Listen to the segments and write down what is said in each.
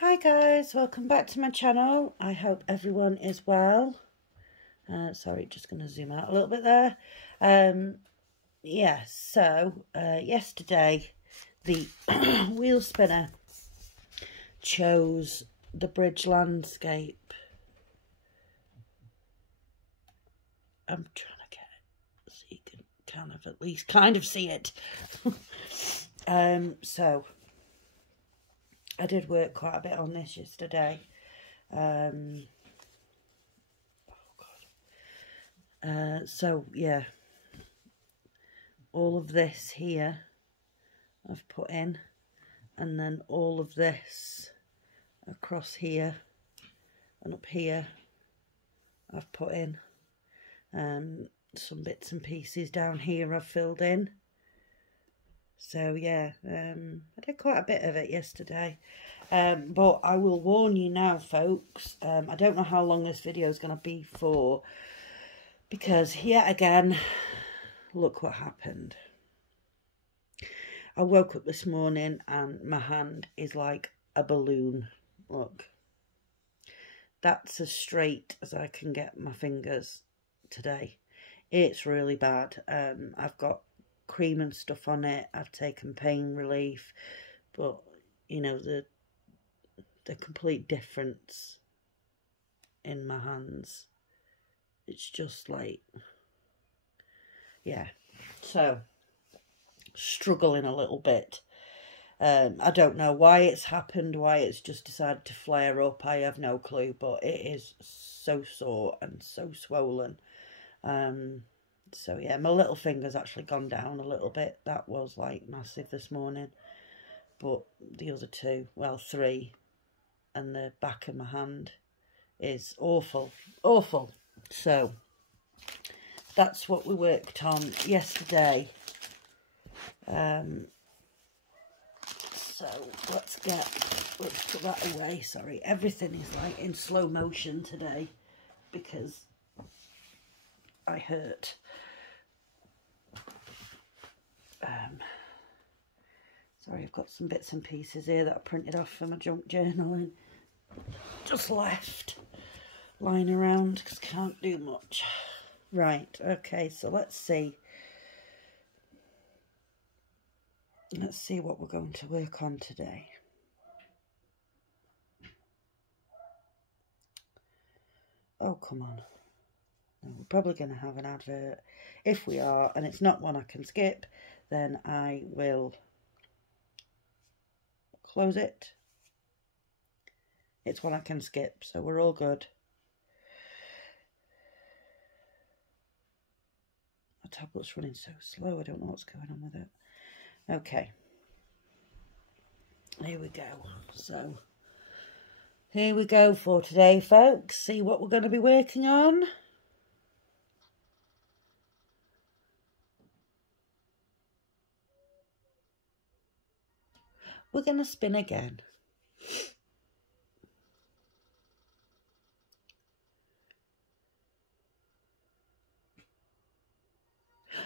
Hi guys, welcome back to my channel. I hope everyone is well. Sorry, just going to zoom out a little bit there. Yesterday the wheel spinner chose the bridge landscape. I'm trying to get it so you can kind of at least see it. So I did work quite a bit on this yesterday. So yeah, all of this here I've put in, and then all of this across here and up here I've put in. Some bits and pieces down here I've filled in. So yeah, I did quite a bit of it yesterday, but I will warn you now, folks, I don't know how long this video is going to be for, because yet again, look what happened. I woke up this morning and my hand is like a balloon. Look, that's as straight as I can get my fingers today. It's really bad. I've got cream and stuff on it. I've taken pain relief, but you know, the complete difference in my hands, it's just like, yeah, so struggling a little bit. I don't know why it's happened, why it's just decided to flare up. I have no clue, but it is so sore and so swollen. So yeah, my little finger's actually gone down a little bit. That was like massive this morning. But the other two, well, three, and the back of my hand is awful, awful. So that's what we worked on yesterday. So let's put that away. Sorry, everything is like in slow motion today because I hurt. Sorry, I've got some bits and pieces here that I printed off for my junk journaling. Just left lying around because can't do much. Right, okay, so let's see. Let's see what we're going to work on today. Oh, come on. No, we're probably going to have an advert. If we are, and it's not one I can skip, then I will close it. It's one I can skip, so we're all good. My tablet's running so slow, I don't know what's going on with it. Okay. Here we go. So, here we go for today, folks. See what we're going to be working on. We're going to spin again.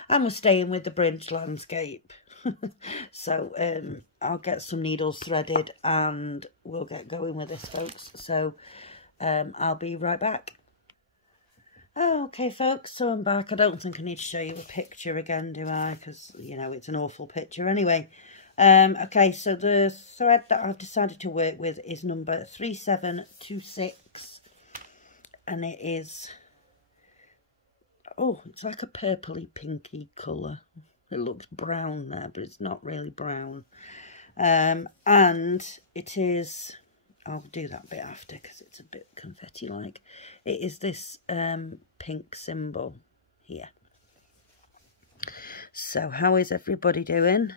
And we're staying with the bridge landscape. So I'll get some needles threaded and we'll get going with this, folks. So I'll be right back. Okay, folks, so I'm back. I don't think I need to show you a picture again, do I? Because, you know, it's an awful picture anyway. Okay, so the thread that I've decided to work with is number 3726. And it is... oh, it's like a purpley pinky colour. It looks brown there, but it's not really brown. And it is, I'll do that bit after because it's a bit confetti-like. It is this pink symbol here. So how is everybody doing?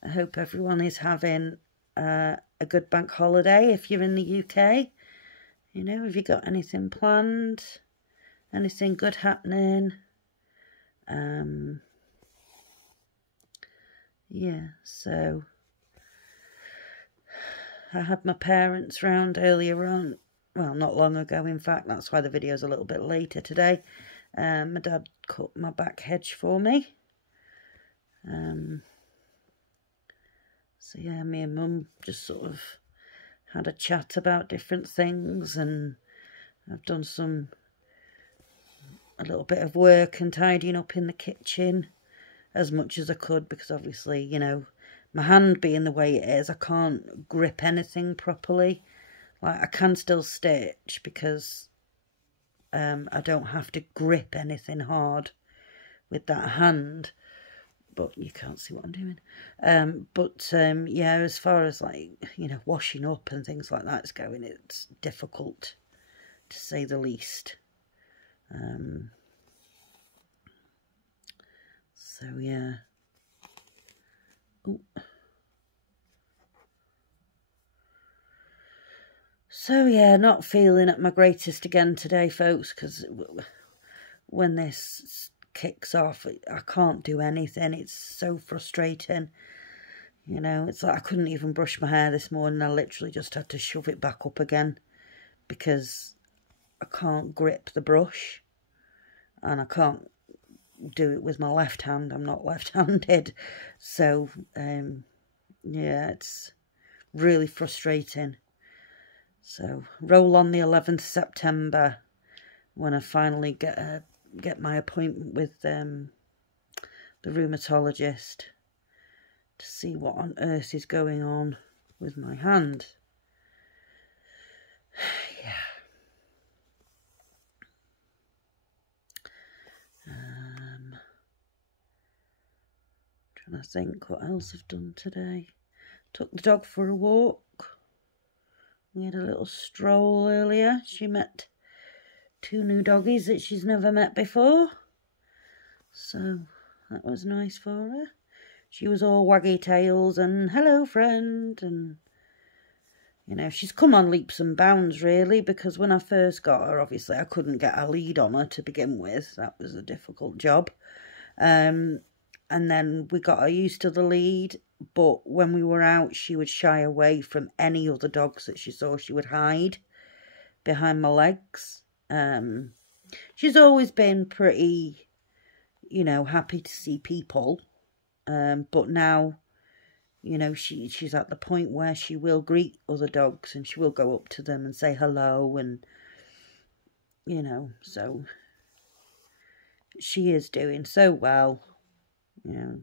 I hope everyone is having a good bank holiday if you're in the UK. You know, have you got anything planned? Anything good happening? Yeah, so I had my parents round earlier on, well, not long ago, in fact. That's why the video's a little bit later today. My dad cut my back hedge for me. So yeah, me and Mum just sort of had a chat about different things, and I've done a little bit of work and tidying up in the kitchen as much as I could, because obviously, you know, my hand being the way it is, I can't grip anything properly. Like, I can still stitch because I don't have to grip anything hard with that hand. But you can't see what I'm doing. Yeah, as far as, like, you know, washing up and things like that's going, it's difficult, to say the least. So, yeah. Ooh. So, yeah, not feeling at my greatest again today, folks, because when this kicks off, I can't do anything. It's so frustrating. You know, it's like I couldn't even brush my hair this morning. I literally just had to shove it back up again because I can't grip the brush, and I can't do it with my left hand. I'm not left-handed. So, yeah, it's really frustrating. So, roll on the 11th September when I finally get my appointment with the rheumatologist to see what on earth is going on with my hand. Yeah. Trying to think what else I've done today. Took the dog for a walk. We had a little stroll earlier. She met 2 new doggies that she's never met before. So that was nice for her. She was all waggy tails and hello friend, and you know, she's come on leaps and bounds really, because when I first got her, obviously I couldn't get a lead on her to begin with. That was a difficult job. And then we got her used to the lead, but when we were out, she would shy away from any other dogs that she saw. She would hide behind my legs. She's always been pretty, you know, happy to see people. But now, you know, she's at the point where she will greet other dogs and she will go up to them and say hello, and, you know, so she is doing so well. You know,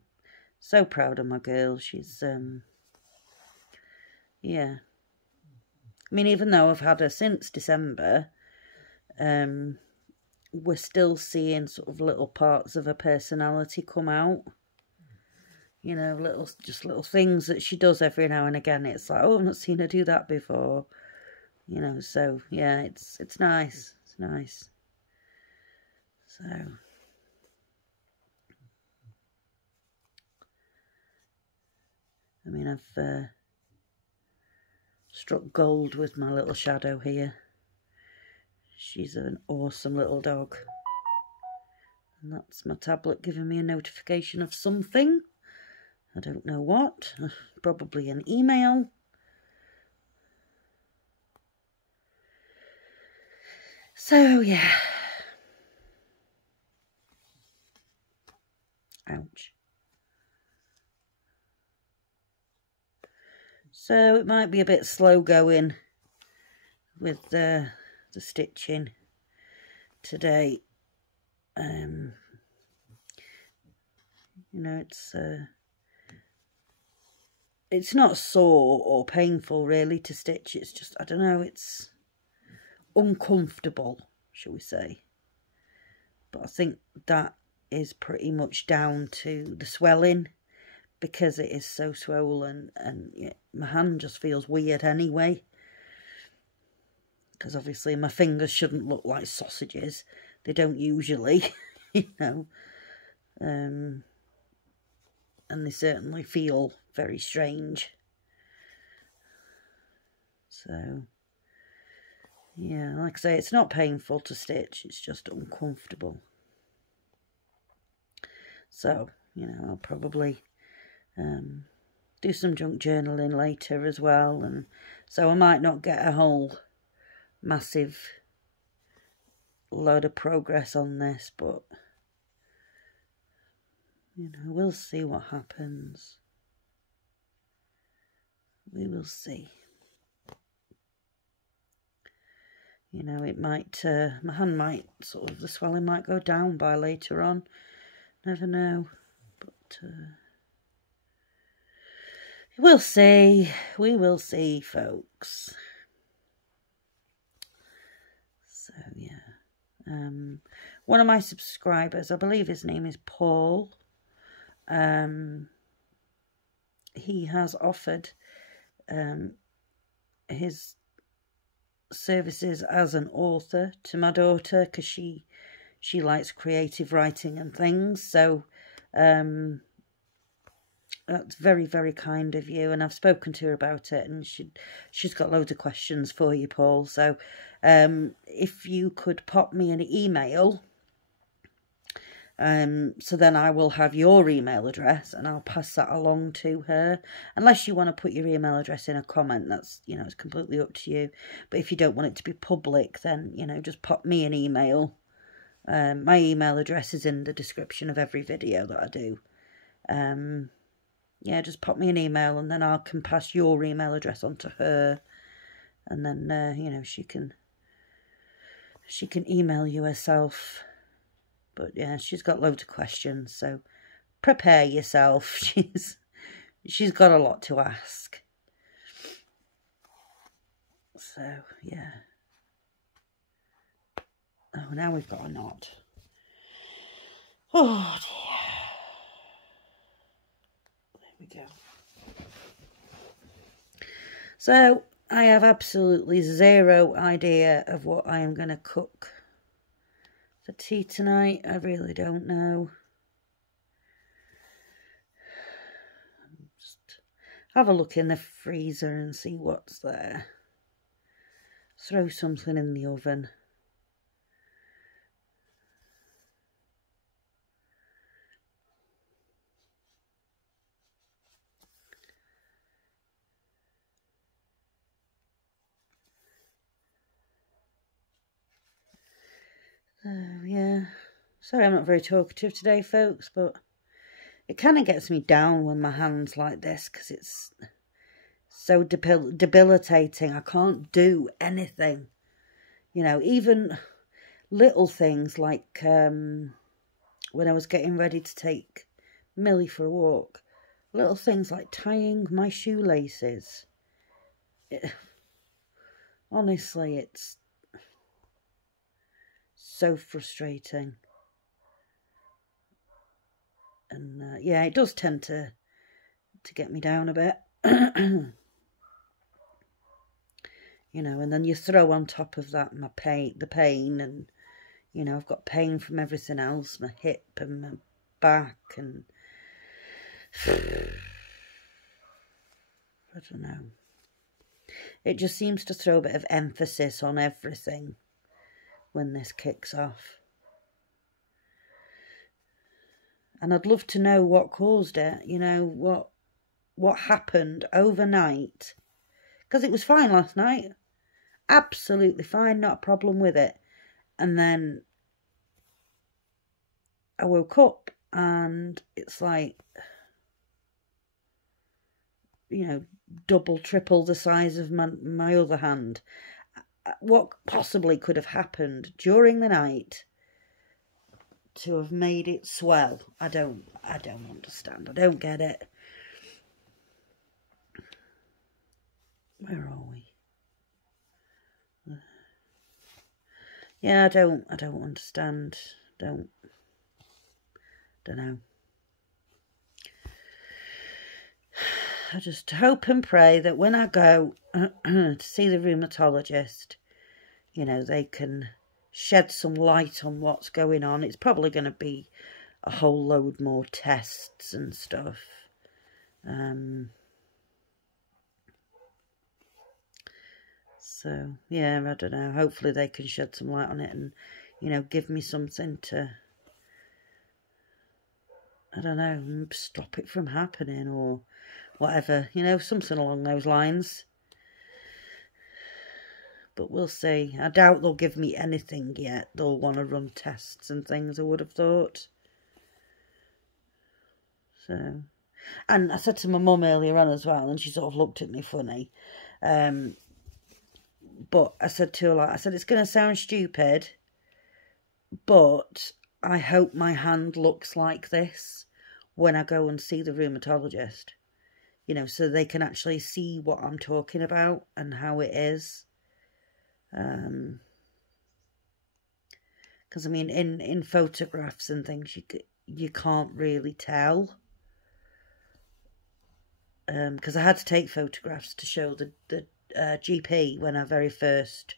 so proud of my girl. She's, yeah. I mean, even though I've had her since December, we're still seeing sort of little parts of her personality come out. You know, just little things that she does every now and again. It's like, oh, I've not seen her do that before. You know, so, yeah, it's nice. It's nice. So... I mean, I've struck gold with my little shadow here. She's an awesome little dog. And that's my tablet giving me a notification of something. I don't know what. Probably an email. So, yeah. Ouch. So it might be a bit slow going with the stitching today. You know, it's not sore or painful really to stitch. It's just, I don't know, it's uncomfortable, shall we say. But I think that is pretty much down to the swelling, because it is so swollen, and yeah, my hand just feels weird anyway. Because obviously my fingers shouldn't look like sausages. They don't usually, you know. And they certainly feel very strange. So, yeah, like I say, it's not painful to stitch. It's just uncomfortable. So, you know, I'll probably... do some junk journaling later as well, and so I might not get a whole massive load of progress on this, but you know, we'll see what happens. We will see. you know, it might, my hand might sort of, the swelling might go down by later on. Never know. But we'll see. We will see, folks. So, yeah. One of my subscribers, I believe his name is Paul, he has offered his services as an author to my daughter, because she likes creative writing and things. So that's very, very kind of you, and I've spoken to her about it, and she's got loads of questions for you, Paul. So if you could pop me an email, so then I will have your email address and I'll pass that along to her. Unless you want to put your email address in a comment, that's, you know, it's completely up to you. But if you don't want it to be public, then, you know, just pop me an email. My email address is in the description of every video that I do. Yeah, just pop me an email, and then I can pass your email address on to her, and then you know, she can email you herself. But yeah, she's got loads of questions, so prepare yourself. She's got a lot to ask. So yeah. Oh, now we've got a knot. Oh dear. There we go. So I have absolutely zero idea of what I am going to cook for tea tonight. I really don't know. Just have a look in the freezer and see what's there. Throw something in the oven. Yeah. Sorry I'm not very talkative today, folks, but it kind of gets me down when my hand's like this, because it's so debilitating. I can't do anything. You know, even little things like when I was getting ready to take Millie for a walk, little things like tying my shoelaces. Honestly, it's so frustrating. And yeah, it does tend to get me down a bit. You know, and then you throw on top of that the pain, and, you know, I've got pain from everything else, my hip and my back, and I don't know. It just seems to throw a bit of emphasis on everything when this kicks off. And I'd love to know what caused it, you know, what happened overnight. Because it was fine last night. Absolutely fine, not a problem with it. And then I woke up and it's like, you know, double, triple the size of my other hand. What possibly could have happened during the night to have made it swell? I don't understand. I don't get it. Where are we? Yeah, I don't understand. Don't know. I just hope and pray that when I go to see the rheumatologist, you know, they can shed some light on what's going on. It's probably going to be a whole load more tests and stuff. So, yeah, I don't know. Hopefully they can shed some light on it and, you know, give me something to, I don't know, stop it from happening or whatever. You know, something along those lines. But we'll see. I doubt they'll give me anything yet. They'll want to run tests and things, I would have thought. So, and I said to my mum earlier on as well, and she sort of looked at me funny. But I said to her, like, I said, it's going to sound stupid, but I hope my hand looks like this when I go and see the rheumatologist. You know, so they can actually see what I'm talking about and how it is. Because, I mean, in photographs and things, you can't really tell. Because I had to take photographs to show the GP when I very first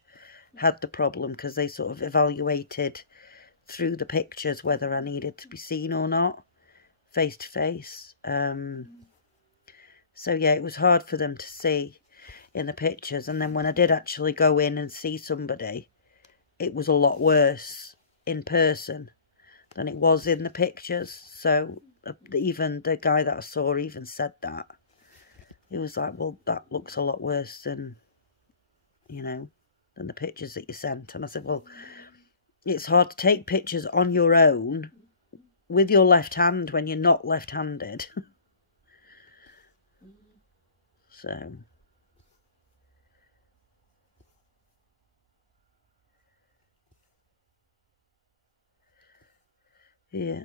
had the problem, because they sort of evaluated through the pictures whether I needed to be seen or not, face to face. So yeah, it was hard for them to see in the pictures. And then when I did actually go in and see somebody, it was a lot worse in person than it was in the pictures. So even the guy that I saw even said that. He was like, well, that looks a lot worse than, you know, than the pictures that you sent. And I said, well, it's hard to take pictures on your own with your left hand when you're not left-handed. So, yeah.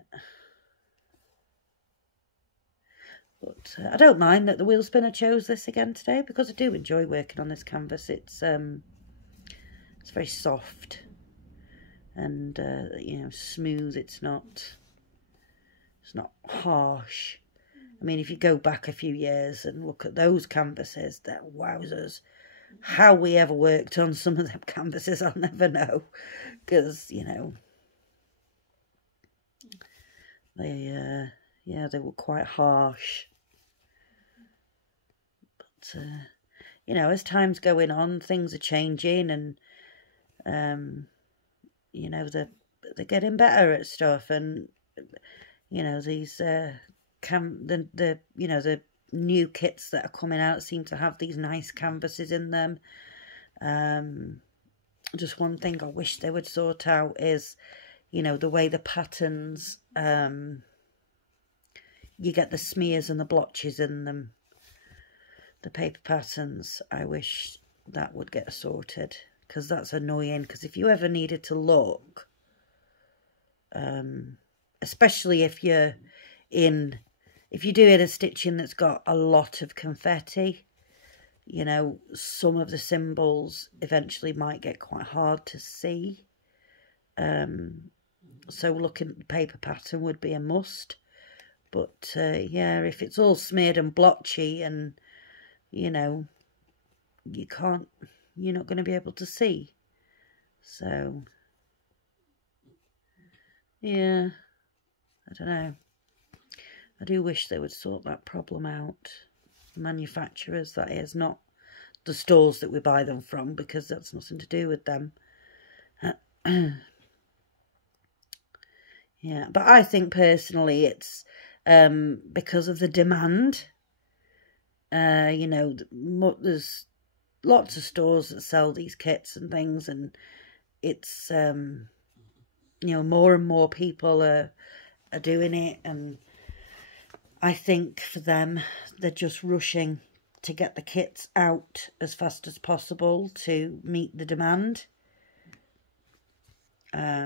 But I don't mind that the wheel spinner chose this again today, because I do enjoy working on this canvas. It's very soft and you know, smooth. It's not harsh. I mean, if you go back a few years and look at those canvases, they're wowzers. How we ever worked on some of them canvases, I'll never know, because, you know, they were quite harsh. But you know, as time's going on, things are changing, and you know, they're getting better at stuff, and you know, these you know, the new kits that are coming out seem to have these nice canvases in them. Just one thing I wish they would sort out is, you know, the way the patterns, you get the smears and the blotches in them, the paper patterns. I wish that would get sorted, because that's annoying. Because if you ever needed to look, especially if you're doing a stitching that's got a lot of confetti, you know, some of the symbols eventually might get quite hard to see. So looking at the paper pattern would be a must. But yeah, if it's all smeared and blotchy, and you know, you're not going to be able to see. So yeah, I don't know. I do wish they would sort that problem out. Manufacturers, that is, not the stores that we buy them from, because that's nothing to do with them. Yeah, but I think personally it's because of the demand. You know, there's lots of stores that sell these kits and things, and it's you know, more and more people are doing it, and I think for them, they're just rushing to get the kits out as fast as possible to meet the demand. But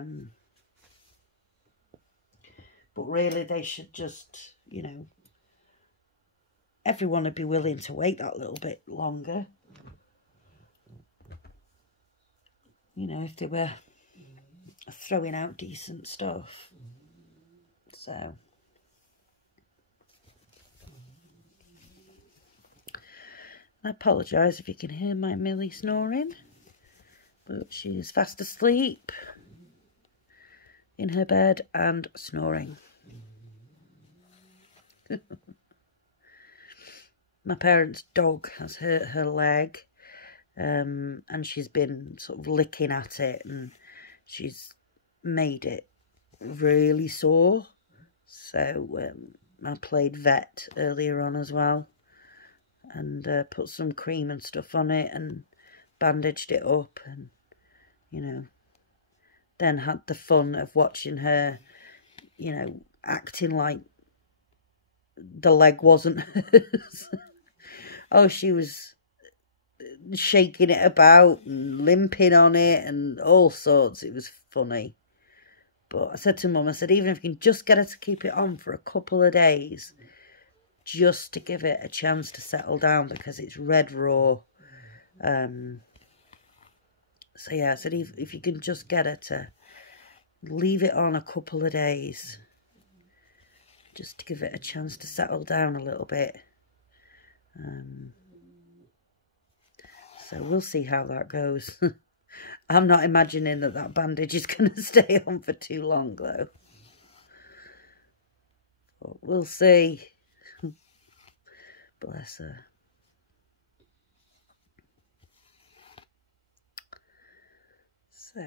really, they should just, you know, everyone would be willing to wait that little bit longer. You know, if they were throwing out decent stuff. So I apologise if you can hear my Millie snoring, but she's fast asleep in her bed and snoring. My parents' dog has hurt her leg, and she's been sort of licking at it, and she's made it really sore. So I played vet earlier on as well, and put some cream and stuff on it and bandaged it up, and, you know, then had the fun of watching her, you know, acting like the leg wasn't hers. Oh, she was shaking it about and limping on it and all sorts. It was funny. But I said to Mum, I said, even if you can just get her to keep it on for a couple of days, just to give it a chance to settle down, because it's red raw. So yeah, I said, if you can just get her to leave it on a couple of days, just to give it a chance to settle down a little bit. So we'll see how that goes. I'm not imagining that bandage is going to stay on for too long, though. But we'll see. Bless her. So.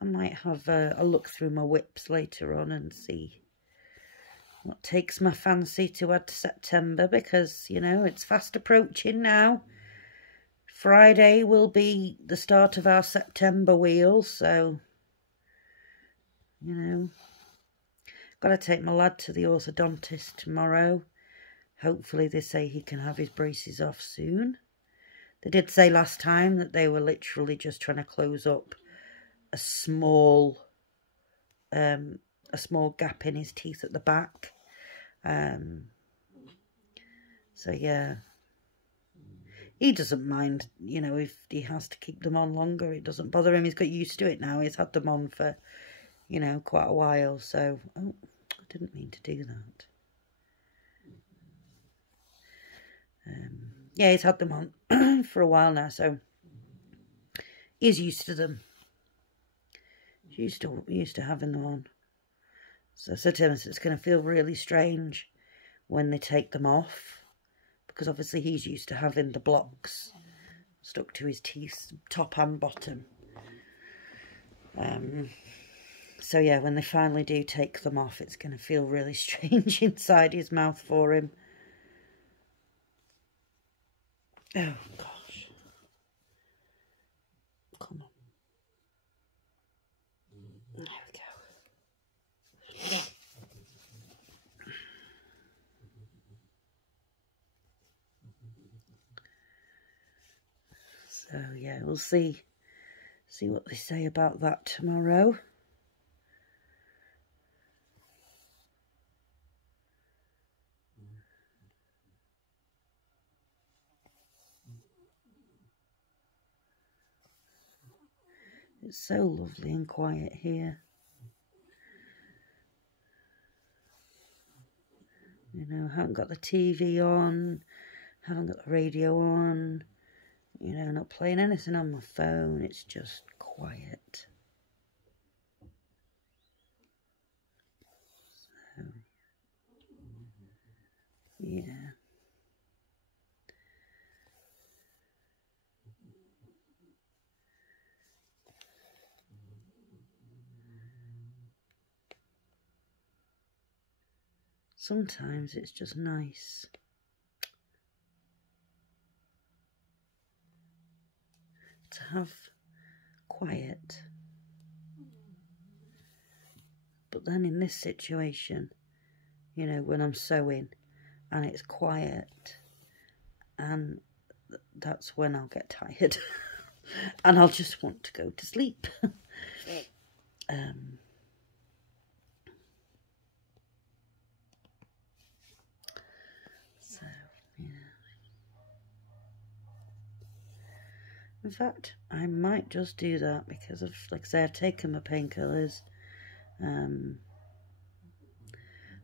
I might have a look through my whips later on and see what takes my fancy to add to September, because, you know, it's fast approaching now. Friday will be the start of our September wheel, so, you know, got to take my lad to the orthodontist tomorrow. Hopefully they say he can have his braces off soon. They did say last time that they were literally just trying to close up a small gap in his teeth at the back. So yeah, he doesn't mind, you know, if he has to keep them on longer. It doesn't bother him. He's got used to it now. He's had them on for, you know, quite a while. So, oh, I didn't mean to do that. Yeah, he's had them on for a while now, so he's used to them. Used to having them on. So I said to him, it's going to feel really strange when they take them off, because obviously he's used to having the blocks stuck to his teeth, top and bottom. So yeah, when they finally do take them off, it's going to feel really strange inside his mouth for him. Oh gosh. Come on. There we go. So yeah, we'll see what they say about that tomorrow. It's so lovely and quiet here. You know, haven't got the TV on, haven't got the radio on, you know, not playing anything on my phone. It's just quiet. So, yeah. Sometimes it's just nice to have quiet. But then in this situation, you know, when I'm sewing and it's quiet, and that's when I'll get tired and I'll just want to go to sleep. So, yeah. In fact, I might just do that because of, like I say, I've taken my painkillers.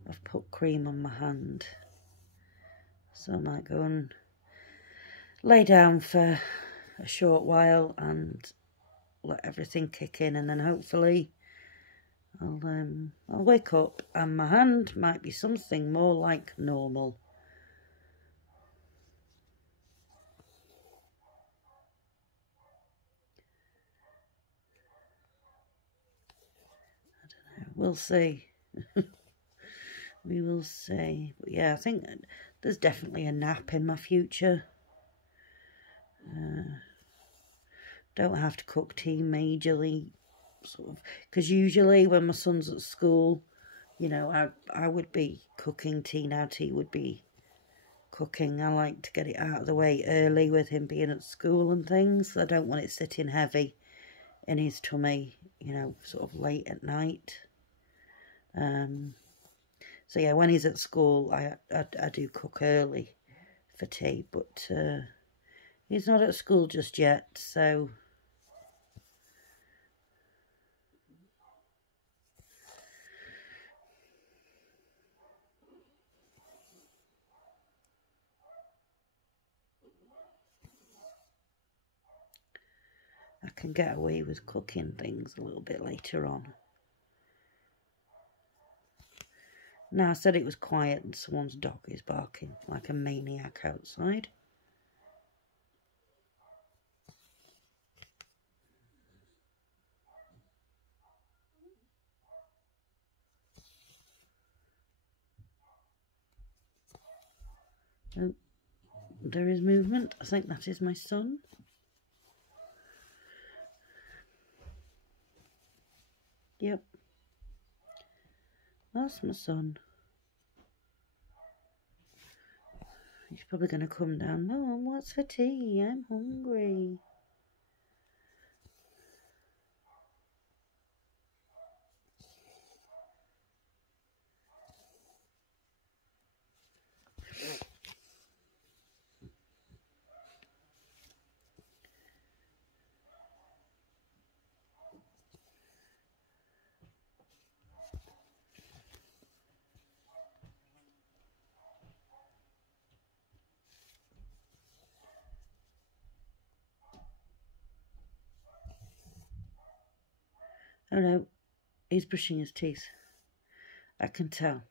I've put cream on my hand. So I might go and lay down for a short while and let everything kick in, and then hopefully I'll wake up and my hand might be something more like normal. I don't know. We'll see. We will see. But yeah, I think there's definitely a nap in my future. Don't have to cook tea majorly, sort of, because usually when my son's at school, you know, I would be cooking tea. Now tea would be cooking. I like to get it out of the way early with him being at school and things. I don't want it sitting heavy in his tummy, you know, sort of late at night. So yeah, when he's at school, I do cook early for tea, but he's not at school just yet, so I can get away with cooking things a little bit later on. Now, I said it was quiet and someone's dog is barking like a maniac outside. Oh, there is movement. I think that is my son. Yep. That's my son. He's probably going to come down. Mum, what's for tea? I'm hungry. Oh no, he's brushing his teeth. I can tell.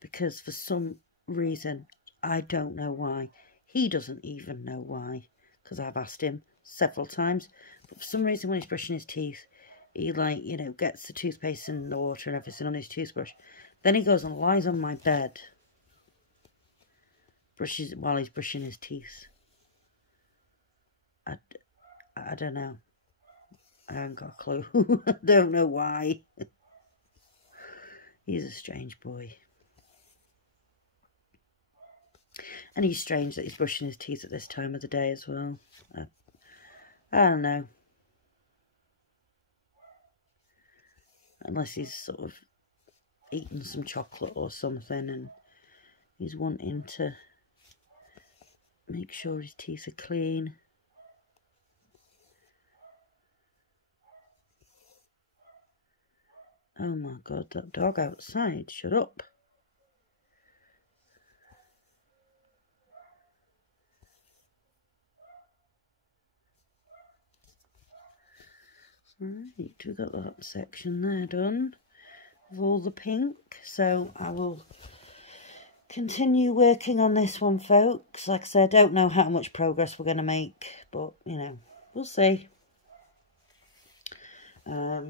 Because for some reason, I don't know why. He doesn't even know why. Because I've asked him several times. But for some reason, when he's brushing his teeth, he, like, you know, gets the toothpaste and the water and everything on his toothbrush. Then he goes and lies on my bed. Brushes it while he's brushing his teeth. I don't know. I haven't got a clue. I don't know why. He's a strange boy. And he's strange that he's brushing his teeth at this time of the day as well. I don't know. Unless he's sort of eaten some chocolate or something and he's wanting to make sure his teeth are clean. Oh my God, that dog outside, shut up. Right, we've got that section there done with all the pink. So I will continue working on this one, folks. Like I said, I don't know how much progress we're going to make, but, you know, we'll see. There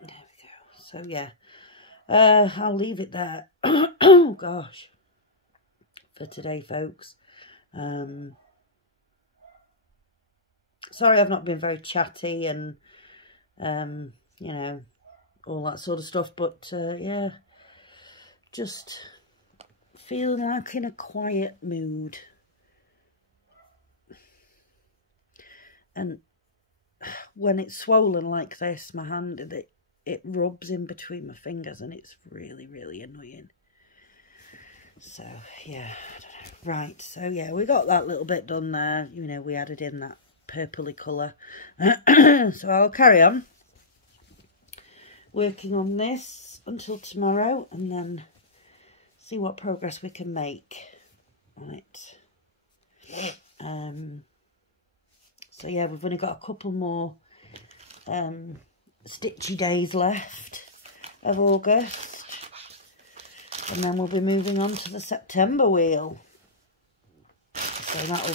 we go. So yeah, I'll leave it there. Oh gosh, for today, folks. Sorry I've not been very chatty and you know, all that sort of stuff, but yeah, just feeling like in a quiet mood. And when it's swollen like this, my hand, it rubs in between my fingers and it's really, really annoying. So, yeah, I don't know. Right, so yeah, we got that little bit done there. You know, we added in that purpley colour. So I'll carry on working on this until tomorrow and then see what progress we can make on it. So yeah, we've only got a couple more stitchy days left of August, and then we'll be moving on to the September wheel. So that'll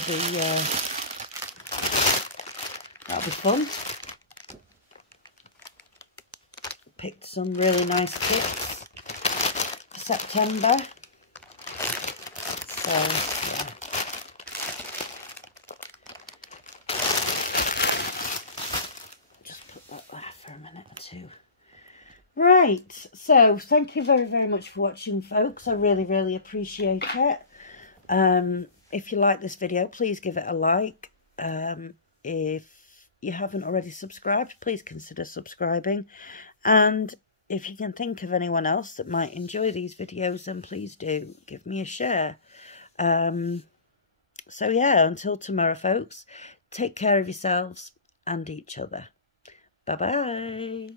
be fun. Picked some really nice kits September. So, yeah. Just put that there for a minute or two. Right, so thank you very, very much for watching, folks. I really, really appreciate it. If you like this video, please give it a like. If you haven't already subscribed, please consider subscribing. And if you can think of anyone else that might enjoy these videos, then please do give me a share. So yeah, until tomorrow, folks, take care of yourselves and each other. Bye-bye.